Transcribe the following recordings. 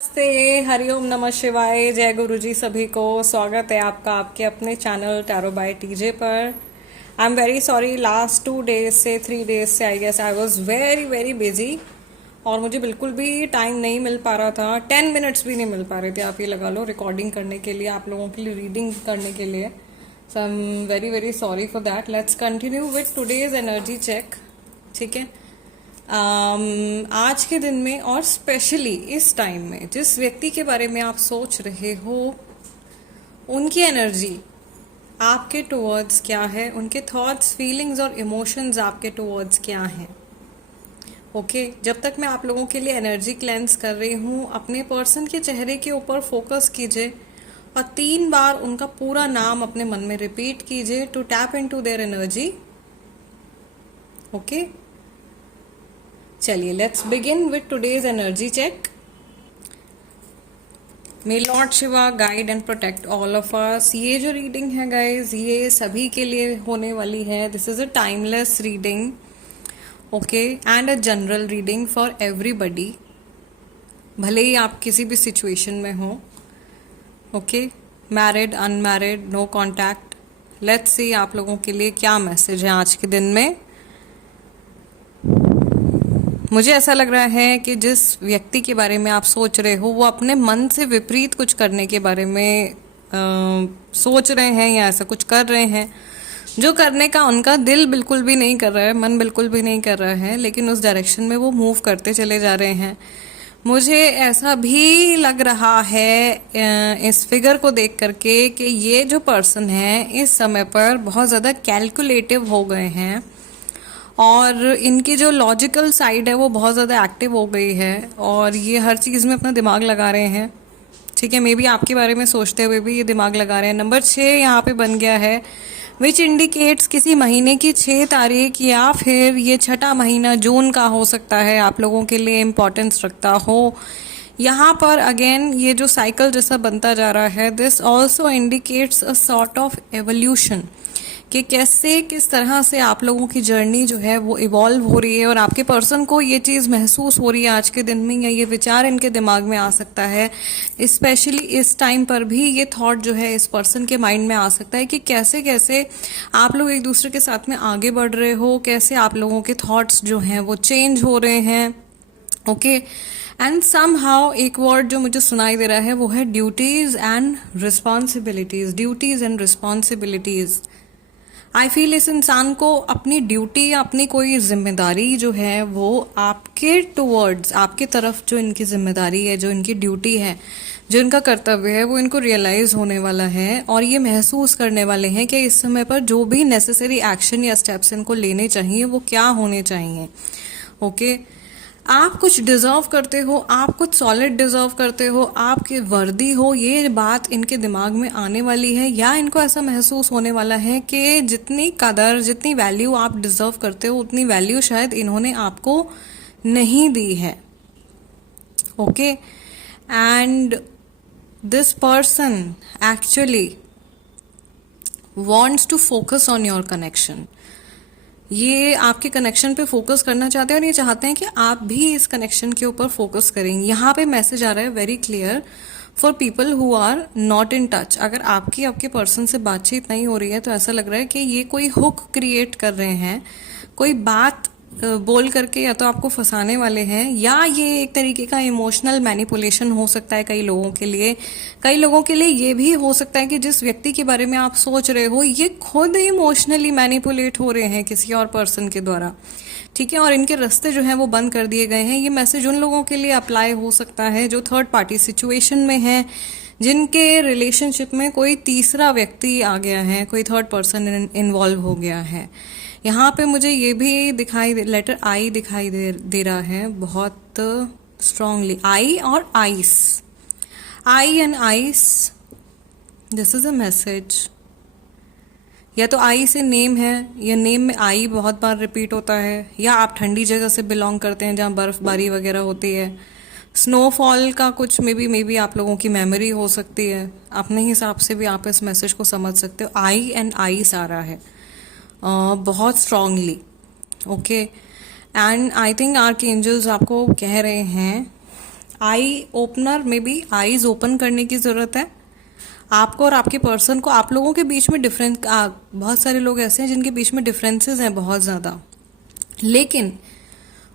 नमस्ते, हरिओम नमः शिवाय, जय गुरु जी सभी को। स्वागत है आपका आपके अपने चैनल टैरो बाय टीजे पर। I am very sorry, last 2 days से 3 डेज से I guess I was very very busy और मुझे बिल्कुल भी टाइम नहीं मिल पा रहा था। 10 मिनट्स भी नहीं मिल पा रहे थे, आप ये लगा लो, रिकॉर्डिंग करने के लिए, आप लोगों के लिए रीडिंग करने के लिए। So I am very very sorry for that. Let's continue with today's energy check. ठीक है। आज के दिन में और स्पेशली इस टाइम में जिस व्यक्ति के बारे में आप सोच रहे हो, उनकी एनर्जी आपके टुवर्ड्स क्या है, उनके थॉट्स, फीलिंग्स और इमोशंस आपके टुवर्ड्स क्या हैं। ओके, जब तक मैं आप लोगों के लिए एनर्जी क्लेंस कर रही हूँ, अपने पर्सन के चेहरे के ऊपर फोकस कीजिए और 3 बार उनका पूरा नाम अपने मन में रिपीट कीजिए to tap into their energy. Okay, चलिए let's begin with today's energy check. May lord Shiva guide and protect all of us. ये जो रीडिंग है गाइज, ये सभी के लिए होने वाली है। This is a timeless reading, okay, and a general reading for everybody, भले ही आप किसी भी सिचुएशन में हो। Okay, married, unmarried, no contact. Let's see आप लोगों के लिए क्या मैसेज है आज के दिन में। मुझे ऐसा लग रहा है कि जिस व्यक्ति के बारे में आप सोच रहे हो, वो अपने मन से विपरीत कुछ करने के बारे में सोच रहे हैं या ऐसा कुछ कर रहे हैं जो करने का उनका दिल बिल्कुल भी नहीं कर रहा है, मन बिल्कुल भी नहीं कर रहा है, लेकिन उस डायरेक्शन में वो मूव करते चले जा रहे हैं। मुझे ऐसा भी लग रहा है इस फिगर को देख करके कि ये जो पर्सन है इस समय पर बहुत ज़्यादा कैलकुलेटिव हो गए हैं और इनकी जो लॉजिकल साइड है वो बहुत ज़्यादा एक्टिव हो गई है और ये हर चीज़ में अपना दिमाग लगा रहे हैं। ठीक है, मे बी आपके बारे में सोचते हुए भी ये दिमाग लगा रहे हैं। नंबर 6 यहाँ पे बन गया है, विच इंडिकेट्स किसी महीने की 6 तारीख या फिर ये छठा महीना जून का हो सकता है, आप लोगों के लिए इम्पोर्टेंस रखता हो। यहाँ पर अगेन ये जो साइकिल जैसा बनता जा रहा है, this also indicates a sort of evolution, कि कैसे किस तरह से आप लोगों की जर्नी जो है वो इवॉल्व हो रही है और आपके पर्सन को ये चीज़ महसूस हो रही है आज के दिन में, या ये विचार इनके दिमाग में आ सकता है। स्पेशली इस टाइम पर भी ये थॉट जो है इस पर्सन के माइंड में आ सकता है कि कैसे कैसे आप लोग एक दूसरे के साथ में आगे बढ़ रहे हो, कैसे आप लोगों के थॉट्स जो हैं वो चेंज हो रहे हैं। ओके, एंड सम हाउ एक वर्ड जो मुझे सुनाई दे रहा है वो है duties and responsibilities. Duties and responsibilities, I feel इस इंसान को अपनी ड्यूटी या अपनी कोई जिम्मेदारी जो है वो आपके टुवर्ड्स, आपके तरफ जो इनकी जिम्मेदारी है, जो इनकी ड्यूटी है, जो इनका कर्तव्य है, वो इनको रियलाइज होने वाला है और ये महसूस करने वाले हैं कि इस समय पर जो भी नेसेसरी एक्शन या स्टेप्स इनको लेने चाहिए वो क्या होने चाहिए। ओके, आप कुछ डिजर्व करते हो, आप कुछ सॉलिड डिजर्व करते हो, आपकी वर्दी हो, ये बात इनके दिमाग में आने वाली है, या इनको ऐसा महसूस होने वाला है कि जितनी कदर, जितनी वैल्यू आप डिजर्व करते हो उतनी वैल्यू शायद इन्होंने आपको नहीं दी है। Okay, and this person actually wants to focus on your connection. ये आपके कनेक्शन पे फोकस करना चाहते हैं और ये चाहते हैं कि आप भी इस कनेक्शन के ऊपर फोकस करें। यहाँ पे मैसेज आ रहा है very clear for people who are not in touch. अगर आपके पर्सन से बातचीत नहीं हो रही है तो ऐसा लग रहा है कि ये कोई हुक क्रिएट कर रहे हैं, कोई बात बोल करके या तो आपको फंसाने वाले हैं, या ये एक तरीके का इमोशनल मैनिपुलेशन हो सकता है कई लोगों के लिए। कई लोगों के लिए ये भी हो सकता है कि जिस व्यक्ति के बारे में आप सोच रहे हो ये खुद इमोशनली मैनिपुलेट हो रहे हैं किसी और पर्सन के द्वारा। ठीक है, और इनके रास्ते जो हैं वो बंद कर दिए गए हैं। ये मैसेज उन लोगों के लिए अप्लाई हो सकता है जो थर्ड पार्टी सिचुएशन में है, जिनके रिलेशनशिप में कोई तीसरा व्यक्ति आ गया है, कोई थर्ड पर्सन इन्वॉल्व हो गया है। यहाँ पे मुझे ये भी दिखाई लेटर आई दिखाई दे रहा है बहुत स्ट्रांगली, आई और ice, I and ice. This is a message, या तो आई से नेम है, या नेम में आई बहुत बार रिपीट होता है, या आप ठंडी जगह से बिलोंग करते हैं जहाँ बर्फबारी वगैरह होती है। स्नोफॉल का कुछ मे बी आप लोगों की मेमोरी हो सकती है। अपने हिसाब से भी आप इस मैसेज को समझ सकते हो। आई एंड आइस आ रहा है बहुत strongly. Okay, and I think archangels आपको कह रहे हैं eye opener, maybe eyes open करने की ज़रूरत है आपको और आपके पर्सन को। आप लोगों के बीच में बहुत सारे लोग ऐसे हैं जिनके बीच में डिफरेंसेस हैं बहुत ज़्यादा, लेकिन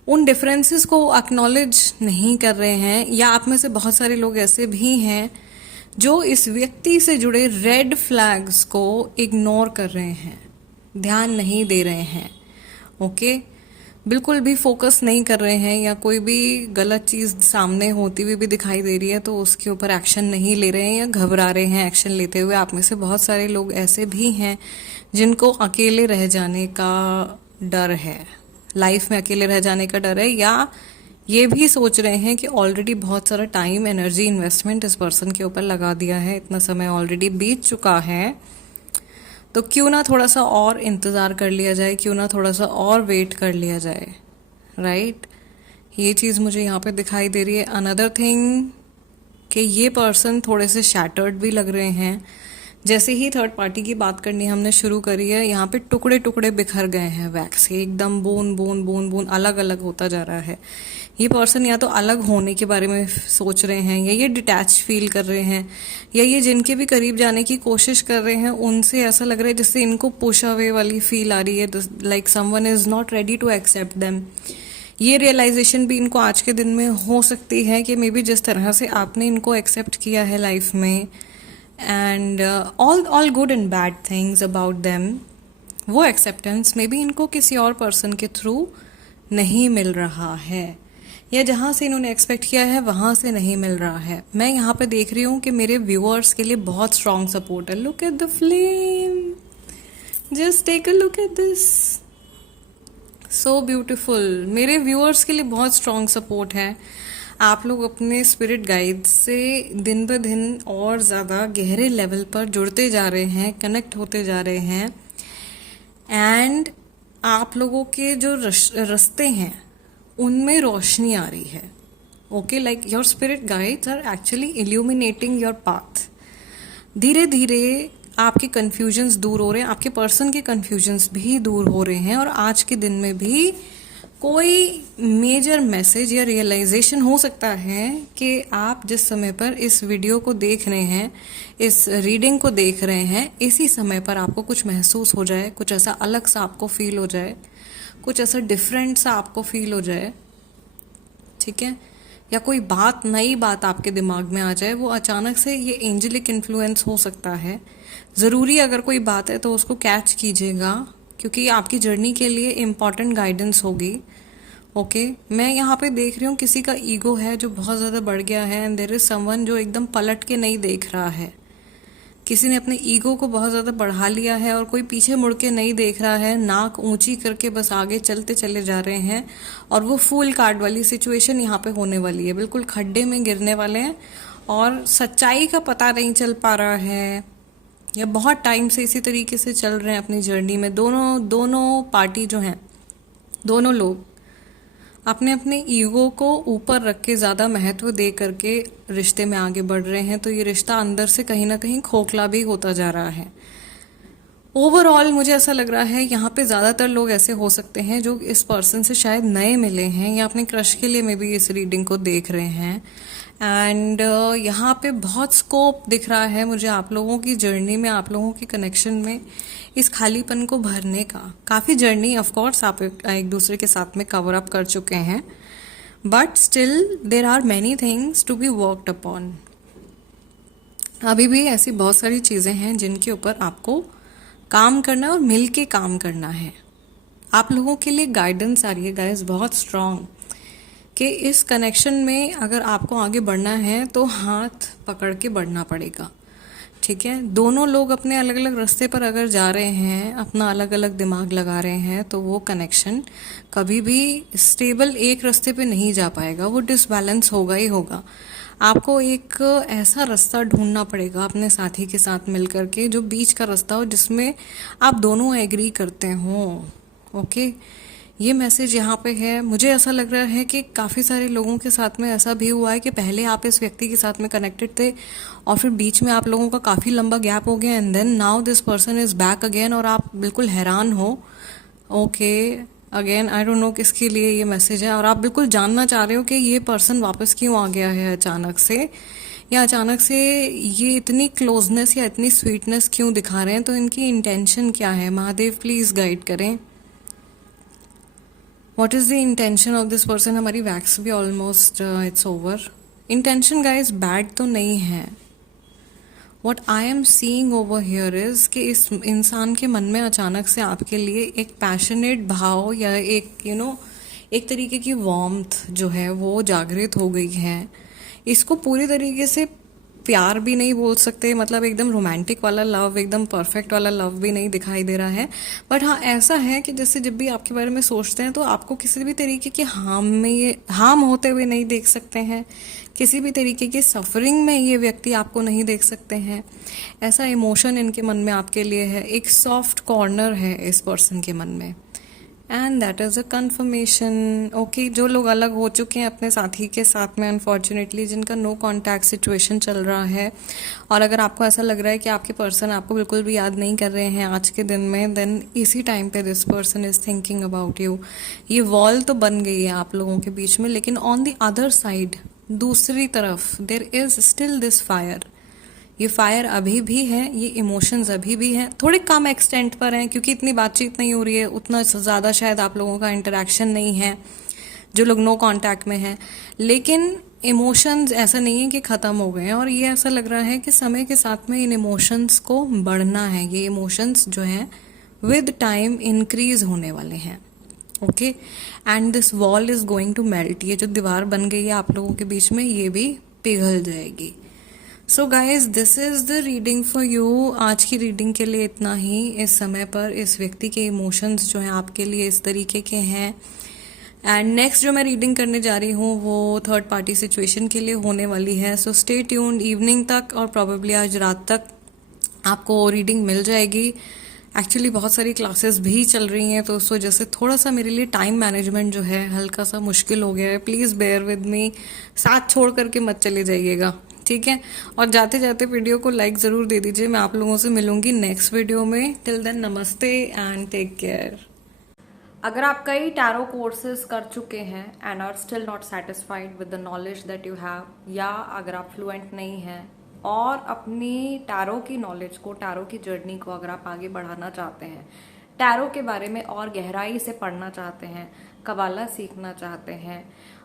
उन डिफरेंसेस को एक्नॉलेज नहीं कर रहे हैं। या आप में से बहुत सारे लोग ऐसे भी हैं जो इस व्यक्ति से जुड़े रेड फ्लैग्स को इग्नोर कर रहे हैं, ध्यान नहीं दे रहे हैं। ओके, बिल्कुल भी फोकस नहीं कर रहे हैं, या कोई भी गलत चीज़ सामने होती हुई भी दिखाई दे रही है तो उसके ऊपर एक्शन नहीं ले रहे हैं या घबरा रहे हैं एक्शन लेते हुए। आप में से बहुत सारे लोग ऐसे भी हैं जिनको अकेले रह जाने का डर है, लाइफ में अकेले रह जाने का डर है, या ये भी सोच रहे हैं कि ऑलरेडी बहुत सारा टाइम, एनर्जी, इन्वेस्टमेंट इस पर्सन के ऊपर लगा दिया है, इतना समय ऑलरेडी बीत चुका है, तो क्यों ना थोड़ा सा और इंतज़ार कर लिया जाए, क्यों ना थोड़ा सा और वेट कर लिया जाए, राइट। ये चीज़ मुझे यहाँ पे दिखाई दे रही है। अनदर थिंग कि ये पर्सन थोड़े से शैटर्ड भी लग रहे हैं। जैसे ही थर्ड पार्टी की बात करनी हमने शुरू करी है, यहाँ पे टुकड़े टुकड़े बिखर गए हैं वैक्स के, एकदम बूंद बूंद बूंद बूंद अलग अलग होता जा रहा है। ये पर्सन या तो अलग होने के बारे में सोच रहे हैं, या ये डिटैच फील कर रहे हैं, या ये जिनके भी करीब जाने की कोशिश कर रहे हैं उनसे ऐसा लग रहा है जैसे इनको पुश अवे वाली फील आ रही है, like someone is not ready to accept them. ये रियलाइजेशन भी इनको आज के दिन में हो सकती है कि मे बी जिस तरह से आपने इनको एक्सेप्ट किया है लाइफ में, and all good and bad things about them, वो एक्सेप्टेंस मे बी इनको किसी और पर्सन के थ्रू नहीं मिल रहा है, या जहाँ से इन्होंने एक्सपेक्ट किया है वहाँ से नहीं मिल रहा है। मैं यहाँ पे देख रही हूँ कि मेरे व्यूअर्स के लिए बहुत स्ट्रॉन्ग सपोर्ट है। Look at the flame, just take a look at this, so beautiful. मेरे व्यूअर्स के लिए बहुत स्ट्रॉन्ग सपोर्ट है। आप लोग अपने स्पिरिट गाइड से दिन ब दिन और ज़्यादा गहरे लेवल पर जुड़ते जा रहे हैं, कनेक्ट होते जा रहे हैं, एंड आप लोगों के जो रास्ते हैं उनमें रोशनी आ रही है। Okay, like your spirit guides are actually illuminating your path. धीरे धीरे आपके कन्फ्यूजन्स दूर हो रहे हैं, आपके पर्सन के कन्फ्यूजन्स भी दूर हो रहे हैं, और आज के दिन में भी कोई मेजर मैसेज या रियलाइजेशन हो सकता है कि आप जिस समय पर इस वीडियो को देख रहे हैं, इस रीडिंग को देख रहे हैं, इसी समय पर आपको कुछ महसूस हो जाए, कुछ ऐसा अलग सा आपको फील हो जाए, कुछ ऐसा डिफरेंट सा आपको फील हो जाए, ठीक है, या कोई बात, नई बात आपके दिमाग में आ जाए। वो अचानक से, ये एंजेलिक इन्फ्लुएंस हो सकता है। ज़रूरी अगर कोई बात है तो उसको कैच कीजिएगा, क्योंकि ये आपकी जर्नी के लिए इम्पॉर्टेंट गाइडेंस होगी। ओके, मैं यहाँ पे देख रही हूँ किसी का ईगो है जो बहुत ज़्यादा बढ़ गया है, एंड देयर इज समवन जो एकदम पलट के नहीं देख रहा है। किसी ने अपने ईगो को बहुत ज़्यादा बढ़ा लिया है और कोई पीछे मुड़ के नहीं देख रहा है, नाक ऊंची करके बस आगे चलते चले जा रहे हैं, और वो फुल कार्ड वाली सिचुएशन यहाँ पे होने वाली है। बिल्कुल खड्डे में गिरने वाले हैं, और सच्चाई का पता नहीं चल पा रहा है, या बहुत टाइम से इसी तरीके से चल रहे हैं अपनी जर्नी में। दोनों पार्टी जो हैं, दोनों लोग अपने अपने ईगो को ऊपर रख के, ज़्यादा महत्व दे करके रिश्ते में आगे बढ़ रहे हैं, तो ये रिश्ता अंदर से कहीं ना कहीं खोखला भी होता जा रहा है। ओवरऑल मुझे ऐसा लग रहा है यहाँ पे ज़्यादातर लोग ऐसे हो सकते हैं जो इस पर्सन से शायद नए मिले हैं, या अपने क्रश के लिए में भी इस रीडिंग को देख रहे हैं, एंड यहाँ पे बहुत स्कोप दिख रहा है मुझे आप लोगों की जर्नी में, आप लोगों की कनेक्शन में, इस खालीपन को भरने का। काफ़ी जर्नी ऑफ कोर्स आप एक दूसरे के साथ में कवर अप कर चुके हैं, but still there are many things to be worked upon. अभी भी ऐसी बहुत सारी चीज़ें हैं जिनके ऊपर आपको काम करना है और मिल के काम करना है। आप लोगों के लिए गाइडेंस आ रही है गाइस बहुत स्ट्रॉन्ग, कि इस कनेक्शन में अगर आपको आगे बढ़ना है तो हाथ पकड़ के बढ़ना पड़ेगा, ठीक है। दोनों लोग अपने अलग अलग रास्ते पर अगर जा रहे हैं, अपना अलग अलग दिमाग लगा रहे हैं, तो वो कनेक्शन कभी भी स्टेबल एक रास्ते पे नहीं जा पाएगा, वो डिसबैलेंस होगा ही होगा। आपको एक ऐसा रास्ता ढूंढना पड़ेगा अपने साथी के साथ मिलकर के, जो बीच का रास्ता हो, जिसमें आप दोनों एग्री करते हो। ओके, ये मैसेज यहाँ पे है। मुझे ऐसा लग रहा है कि काफ़ी सारे लोगों के साथ में ऐसा भी हुआ है कि पहले आप इस व्यक्ति के साथ में कनेक्टेड थे, और फिर बीच में आप लोगों का काफ़ी लंबा गैप हो गया, and then now this person is back again, और आप बिल्कुल हैरान हो। Okay, again I don't know किसके लिए ये मैसेज है, और आप बिल्कुल जानना चाह रहे हो कि ये पर्सन वापस क्यों आ गया है अचानक से, या अचानक से ये इतनी क्लोजनेस या इतनी स्वीटनेस क्यों दिखा रहे हैं, तो इनकी इंटेंशन क्या है। महादेव प्लीज गाइड करें, what is the intention of this person. हमारी वैक्स भी almost it's over. Intention guys bad तो नहीं है। What I am seeing over here is कि इस इंसान के मन में अचानक से आपके लिए एक पैशनेट भाव या एक एक तरीके की वार्मथ जो है वो जागृत हो गई है। इसको पूरी तरीके से प्यार भी नहीं बोल सकते, मतलब एकदम रोमांटिक वाला लव, एकदम परफेक्ट वाला लव भी नहीं दिखाई दे रहा है। बट हाँ, ऐसा है कि जैसे जब भी आपके बारे में सोचते हैं तो आपको किसी भी तरीके के हार्म होते हुए नहीं देख सकते हैं, किसी भी तरीके की सफरिंग में ये व्यक्ति आपको नहीं देख सकते हैं। ऐसा इमोशन इनके मन में आपके लिए है, एक सॉफ्ट कॉर्नर है इस पर्सन के मन में, and that is a conformation. Okay, जो लोग अलग हो चुके हैं अपने साथी के साथ में, अनफॉर्चुनेटली जिनका नो कॉन्टैक्ट सिचुएशन चल रहा है, और अगर आपको ऐसा लग रहा है कि आपके पर्सन आपको बिल्कुल भी याद नहीं कर रहे हैं आज के दिन में, देन इसी टाइम पे this person is thinking about you. ये वॉल तो बन गई है आप लोगों के बीच में, लेकिन ऑन द अदर साइड, दूसरी तरफ, there is still this fire. ये फायर अभी भी है, ये इमोशंस अभी भी हैं, थोड़े कम एक्सटेंट पर हैं क्योंकि इतनी बातचीत नहीं हो रही है, उतना ज़्यादा शायद आप लोगों का इंटरेक्शन नहीं है जो लोग नो कांटेक्ट में हैं। लेकिन इमोशंस ऐसा नहीं है कि ख़त्म हो गए हैं, और ये ऐसा लग रहा है कि समय के साथ में इन इमोशंस को बढ़ना है। ये इमोशंस जो हैं विद टाइम इंक्रीज होने वाले हैं। Okay, and this wall is going to melt. ये जो दीवार बन गई है आप लोगों के बीच में, ये भी पिघल जाएगी। So guys, this is the reading for you. आज की रीडिंग के लिए इतना ही। इस समय पर इस व्यक्ति के इमोशंस जो हैं आपके लिए इस तरीके के हैं। एंड नेक्स्ट जो मैं रीडिंग करने जा रही हूँ वो थर्ड पार्टी सिचुएशन के लिए होने वाली है। सो स्टे ट्यून्ड, इवनिंग तक और प्रॉबेबली आज रात तक आपको रीडिंग मिल जाएगी। एक्चुअली बहुत सारी क्लासेस भी चल रही हैं, तो उस वजह से थोड़ा सा मेरे लिए टाइम मैनेजमेंट जो है हल्का सा मुश्किल हो गया है। प्लीज़ बेयर विद मी, साथ छोड़ करके मत चले जाइएगा, ठीक है। और जाते जाते वीडियो को लाइक ज़रूर दे दीजिए। मैं आप लोगों से मिलूंगी नेक्स्ट वीडियो में। टिल देन, नमस्ते एंड टेक केयर। अगर आप कई टैरो कोर्सेज कर चुके हैं and are still not satisfied with the knowledge that you have, या अगर आप फ्लुएंट नहीं हैं और अपनी टैरो की नॉलेज को, टैरो की जर्नी को अगर आप आगे बढ़ाना चाहते हैं, टैरो के बारे में और गहराई से पढ़ना चाहते हैं, कबाला सीखना चाहते हैं,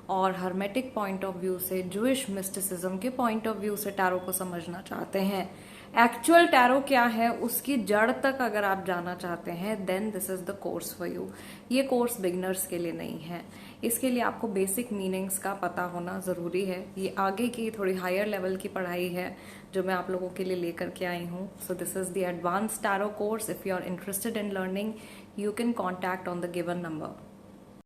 और हर्मेटिक पॉइंट ऑफ व्यू से, जूइश मिस्टिसिज्म के पॉइंट ऑफ व्यू से टैरो को समझना चाहते हैं, एक्चुअल टैरो क्या है उसकी जड़ तक अगर आप जाना चाहते हैं, then this is the course for you. ये कोर्स बिगिनर्स के लिए नहीं है। इसके लिए आपको बेसिक मीनिंग्स का पता होना ज़रूरी है। ये आगे की थोड़ी हायर लेवल की पढ़ाई है जो मैं आप लोगों के लिए लेकर के आई हूँ। So this is the advance tarot course. If you are interested in learning, you can contact on the given number.